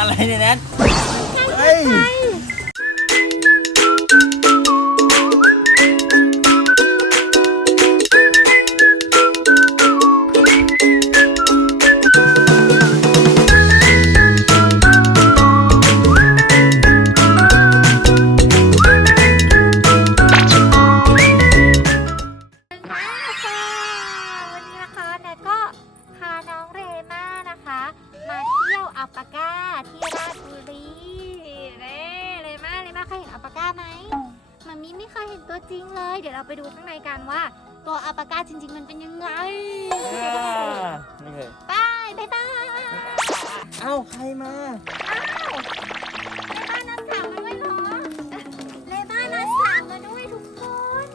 อะไรเนี่ยแนท เฮ้ย ไปดูข้างในกันว่า ตัวอัปปาก้าจริง ๆ มันเป็นยังไงนี่เลยไปบ๊ายบายเอ้าใครมาเลบ้านัดสาวมาด้วยเหรอเลบ้านัดสาวมาด้วยทุกคน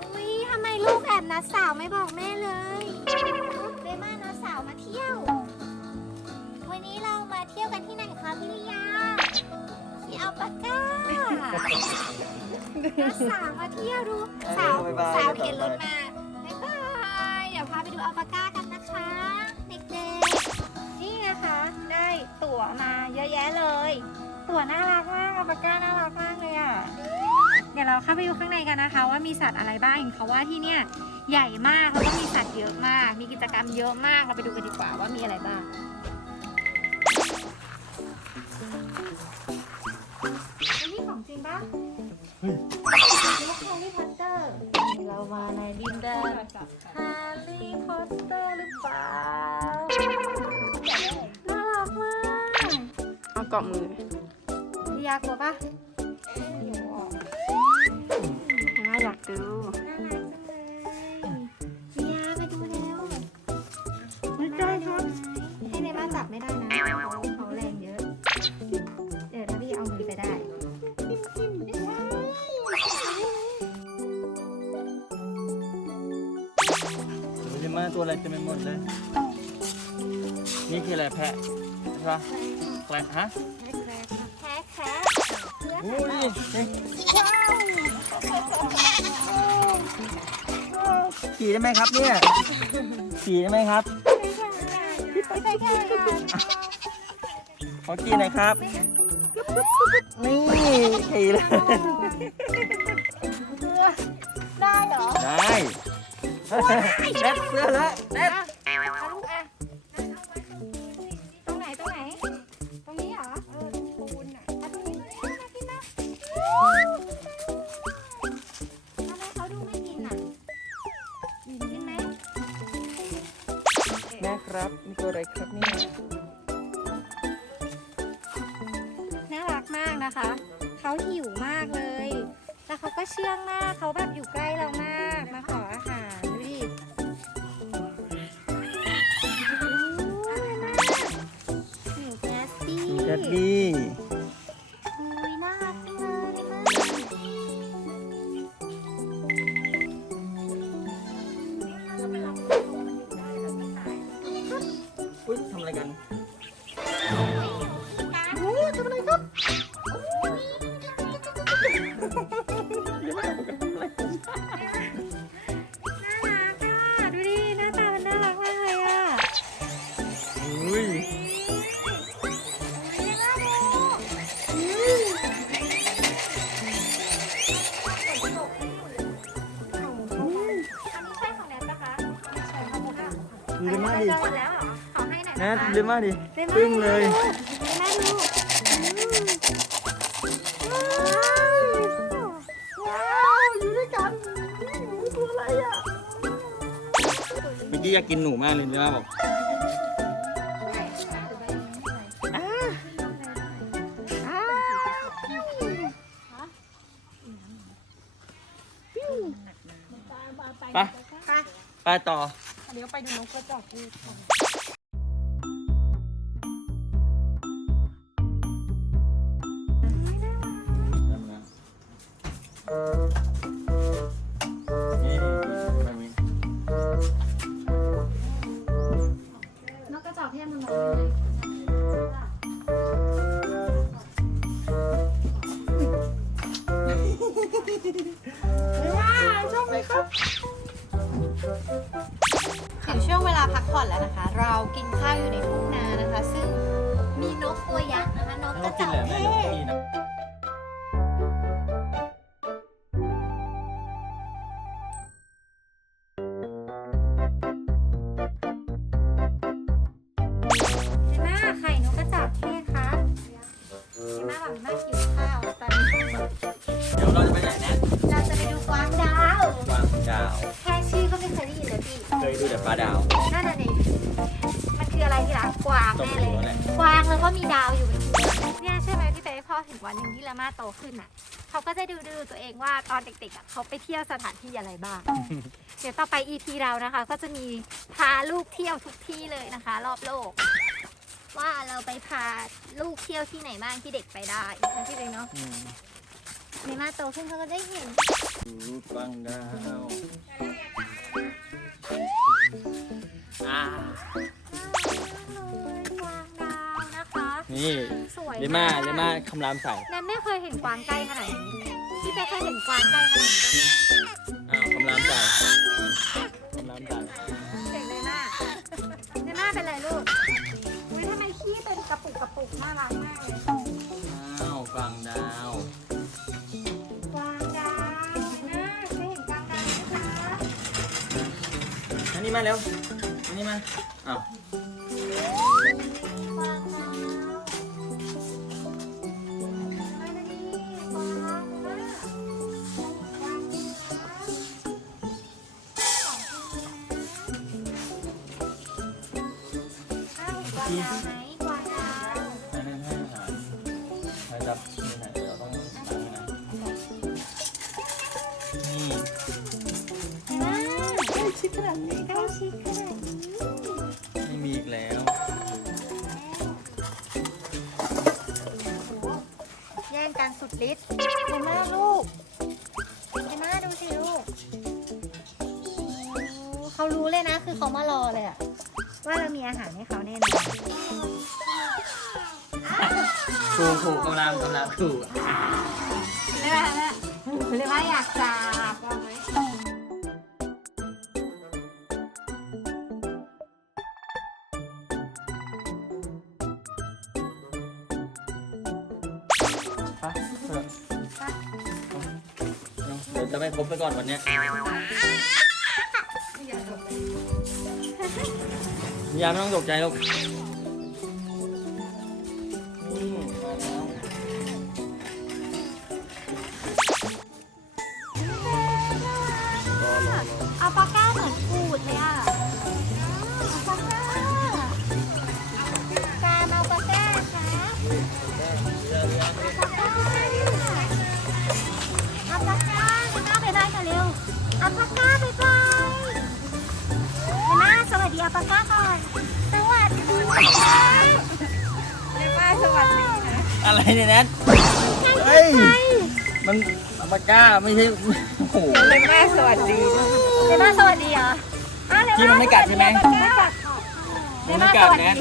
อุ้ยทำไมลูกแอบนัดสาวไม่บอกแม่เลยเลบ้านัดสาวมาเที่ยว วันนี้เรามาเที่ยวกันที่ไหนคะพี่ลิยาที่อัลปาก้านัดสาวมา วมาเยอะแยะเลย ตั๋วน่ารักมากอัลปาก้าน่ารักมากเลยอะ เดี๋ยวเราเข้าไปดูข้างในกันนะคะ ว่ามีสัตว์อะไรบ้างเห็นเขาว่าที่เนี่ยใหญ่มากแล้วก็มีสัตว์เยอะมาก มีกิจกรรมเยอะมาก เราไปดูกันดีกว่าว่ามีอะไรบ้างนี่ของจริงปะลูกแฮร์รี่พอตเตอร์ เรามาในดินแดนแฮร์รี่พอตเตอร์หรือเปล่าน่า เอาเกาะมือพี่ยากลัวปะน่าอยากดูน่ารักจังเลยพี่ยาไปดูแล้วไม่ใช่ครับ ให้ในบ้านจับไม่ได้นะเขาแรงเยอะ เดี๋ยวถ้าพี่เอามือไปได้ดูดิมาตัวอะไรเต็มไปหมดเลย นี่คืออะไรแพะใช่ปะ แกลฮะแค่แค่อุ้ยขี่ได้ไหมครับเนี่ยขี่ได้ไหมครับขอขี่หน่อยครับ นี่ขี่เลยได้เหรอ ได้แนทเสื้อแล้วแนท ครับ มีตัวอะไรครับเนี่ยน่ารักมากนะคะ เขาหิวมากเลย แล้วเขาก็เชื่องมาก เขาแบบอยู่ใกล้เรามาก มาขออาหารดูดิโอ้ยน่ารักหนูแกสตี้แดดดี้ หน่อยแนนะทคะดูดิมาดิเล่นตึ้งเลยเล่นมาดูอืมว้าวอยู่ด้วยกันตัวอะไรอะเมื่อกี้อยากกินหนูมากเลยนะบอกไปไปต่อ เดี๋ยวไปดูนกกระจอกกูนี่ แหละแม่เดี๋ยวพี่นะเจม่าไข่นกกระจอกเทศครับเจม่าบอกแม่หิวข้าวตอนนี้เดี๋ยวเราจะไปไหนนะเราจะไปดูกวางดาว กวางดาว แค่ชื่อก็ไม่เคยได้ยินเลยพี่ เคยดูแต่ปลาดาว นั่นน่ะดิมัน คืออะไรที่รักกวางต้องแน่ไปเลยดูแหละกวางแล้วก็มีดาวอยู่บนหัวเนี่ยใช่ไหมพี่เต้พอถึงวันหนึ่งที่ละมาโตขึ้นอะเขาก็จะดูดูตัวเองว่าตอนเด็กๆอะเขาไปเที่ยวสถานที่อะไรบ้าง เดี๋ยวต่อไป EP เรานะคะ ก็จะมีพาลูกเที่ยวทุกที่เลยนะคะ รอบโลก ว่าเราไปพาลูกเที่ยวที่ไหนบ้างที่เด็กไปได้นะพี่เต้เนาะอืมในมาโตขึ้นเขาก็ได้เห็นดูกวางดาวอ่ากว ลม่าเลม่าคำรามใส่แนนไม่เคยเห็นกวางใกล้ขนาดนี้พี่เต้เคยเห็นกวางใกล้ขนาดนี้อ้าวคำรามใส่คำรามใส่เก่งเลยน่าเลยน่าเป็นไรลูกอุ้ยทำไมขี้เป็นกระปุกกระปุกน่ารักมากเลยอ้าวกวางดาวกวางดาวน่าเคยเห็นกวางดาวไหมคะอันนี้มาเร็วอันนี้มาอ้าว อ้าวกวาดาวไหมกวางดาวอันนั้นให้อาหารไปจับนี่ไหนเราต้องล้างนะนี่ว้าวใกล้ชิดขนาดนี้ใกล้ชิดขนาดนี้ไม่มีอีกแล้วแย่งกันสุดฤทธิ์เจม่าลูกเจม่าดูสิลูก เขารู้เลยนะ คือเขามารอเลยอะ ว่าเรามีอาหารให้เขาแน่นอนถูกถูกกำลังกำลังถูกเรียกว่าเรียกว่าอยากจับวาไว้ไปเถอะเดี๋ยวจะไม่ครบไปก่อนวันเนี้ย ยาไม่ต้องตกใจหรอก เนี่ยแนทเฮ้ยมันอัลปาก้าไม่ใช่โอ้โหเรียกว่าสวัสดีนะเดม่าสวัสดีเหรออะเดที่มันไม่กัดใช่ไหมไม่กัดค่ะมันไม่กัดนะ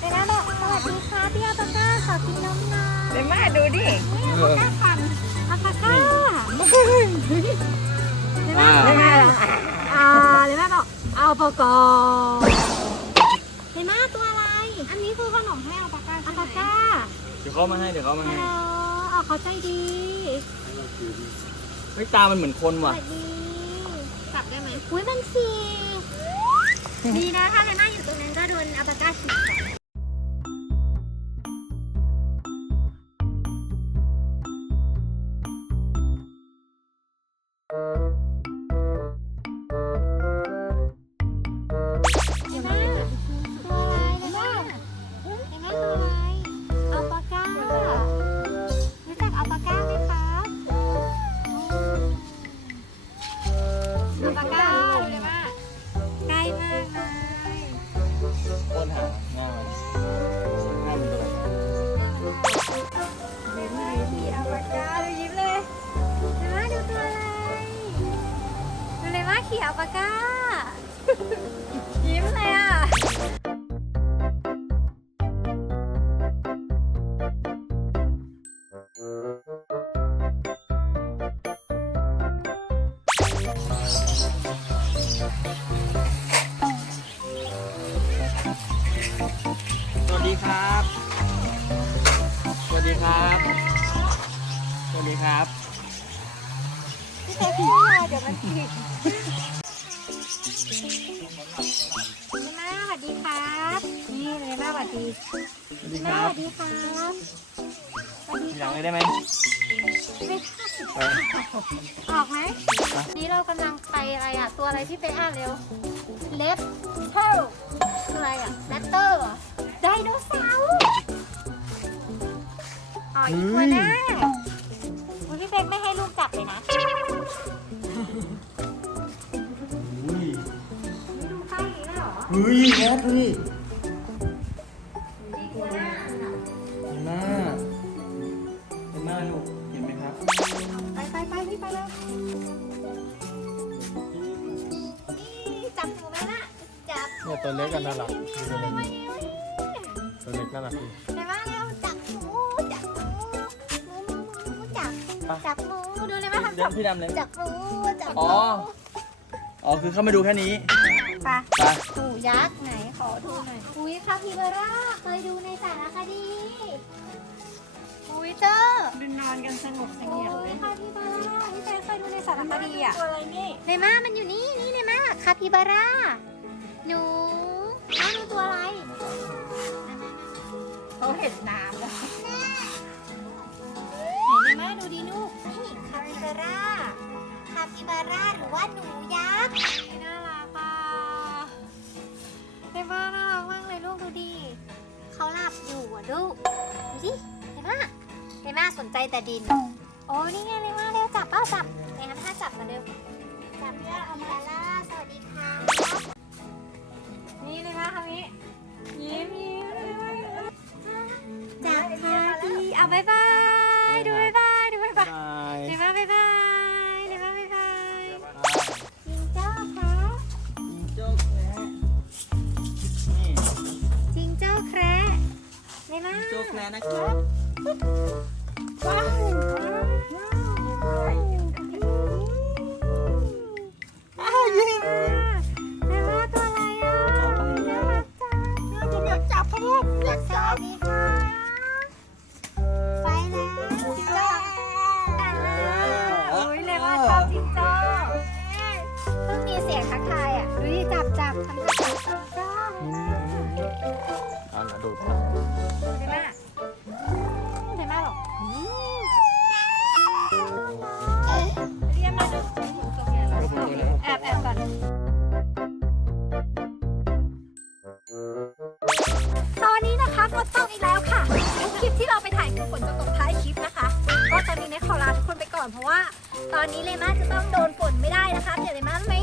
เดม่าบอกสวัสดีค่ะพี่อัลปาก้าขอกินนมหน่อยเรียกว่าดูดิเออก้าปั่นอัลปาก้าเดม่าอ่าเดม่าอ่าเดม่าบอกอัลปากาเดม่าตัวอะไร อันนี้คือขนมให้อัลปาก้าอัลปาก้าเดี๋ ยวเขามาให้เดี๋ยวเขามาอ๋ให้อเอาเขาใจดีเฮ้ยตามันเหมือนคนสว่ะ วัสดีกลับได้ไหมอุ้ยมันสีดีนะ ถ้าเดม่าอยู่ตรงนั้นก็โดนอัลปาก้าฉีกก่อ อัลปาก้า ยิ้มเลยอะ สวัสดีครับดีครับ สวัสดีครับ เป๊กช่เดี๋ยวมันผิดเลม่สวัสดีครับ นี่เลยแม่สวัสดีสวัสดีเลคม่รัสบวัสดีครับสวัสดีอคยารักบเลยได้ไหม ออกไหมฮะนี่เรากำลังไปอะไรอะ ตัวอะไรที่ไปอ่านเร็วเล็บเทลคือะไรอะแรปเตอร์ไดโนเสาร์อ๋ออีกตัวหน้า เฮ้ยแคทดูดิอีกตัวหน้าเห็นหน้าเห็นหน้าลูก เห็นไหมครับ ไปไปไปพี่ไปเลยนี่จับหนูไหมล่ะ จับเนี่ยตัวเล็กกันน่ารักดูตัวเล็กมาเร็วตัวเล็กน่ารักดีเดี๋ยวมาเร็วจับหนูจับหนูหนูหนูหนูจับไปจับหนูดูเลยไหมคะเดี๋ยวพี่ดำเลยจับหนูจับหอ๋นูอ อ๋อ คือเข้ามาดูแค่นี้ไปไป หนูยักษ์ไหนข อดูหน่อยอุ้ยคาปิบาร่าเคยดูในสารคดีอุ้ยเจอดูนอนกันสงบเสโอ้งี่ยมเลยคาปิบาร่าพี่เต้เคยดูในสารคดีอะตัวอะไรนี่เนม่ามันอยู่นี่นี่เนม่าคาปิบาร่าหนูน้าดูตัวอะไรเขาเห็นน้ำแล้วไหนเนม่าดูดิลูกนี่คาปิบาร่าคาปิบาร่าหรือว่าหนูยักษ์น่ารักอะ เนม่าน่ารักมากเลยลูกดูดิเขาหลับอยู่อะลูกดูดิเนม่าเนม่าสนใจแต่ดิน โอ้นี่ไงเนม่าเร็วจับเป้าจับไหนทำท่าจับมาเร็วจับเพื่อเอามาล่าสวัสดีค่ะนี่เลยนะทางนี้ยิ้มยิ้มจับค่ะพี่เอาบายบาย แล้วมาโจ๊กแคร์นะครับว้า คลิปที่เราไปถ่ายคือฝนจะตกท้ายคลิปนะคะ ก็ตอนนี้เนยขอลาทุกคนไปก่อนเพราะว่า ตอนนี้เลม่าจะต้องโดนฝนไม่ได้นะคะเดี๋ยวเลม่าไม่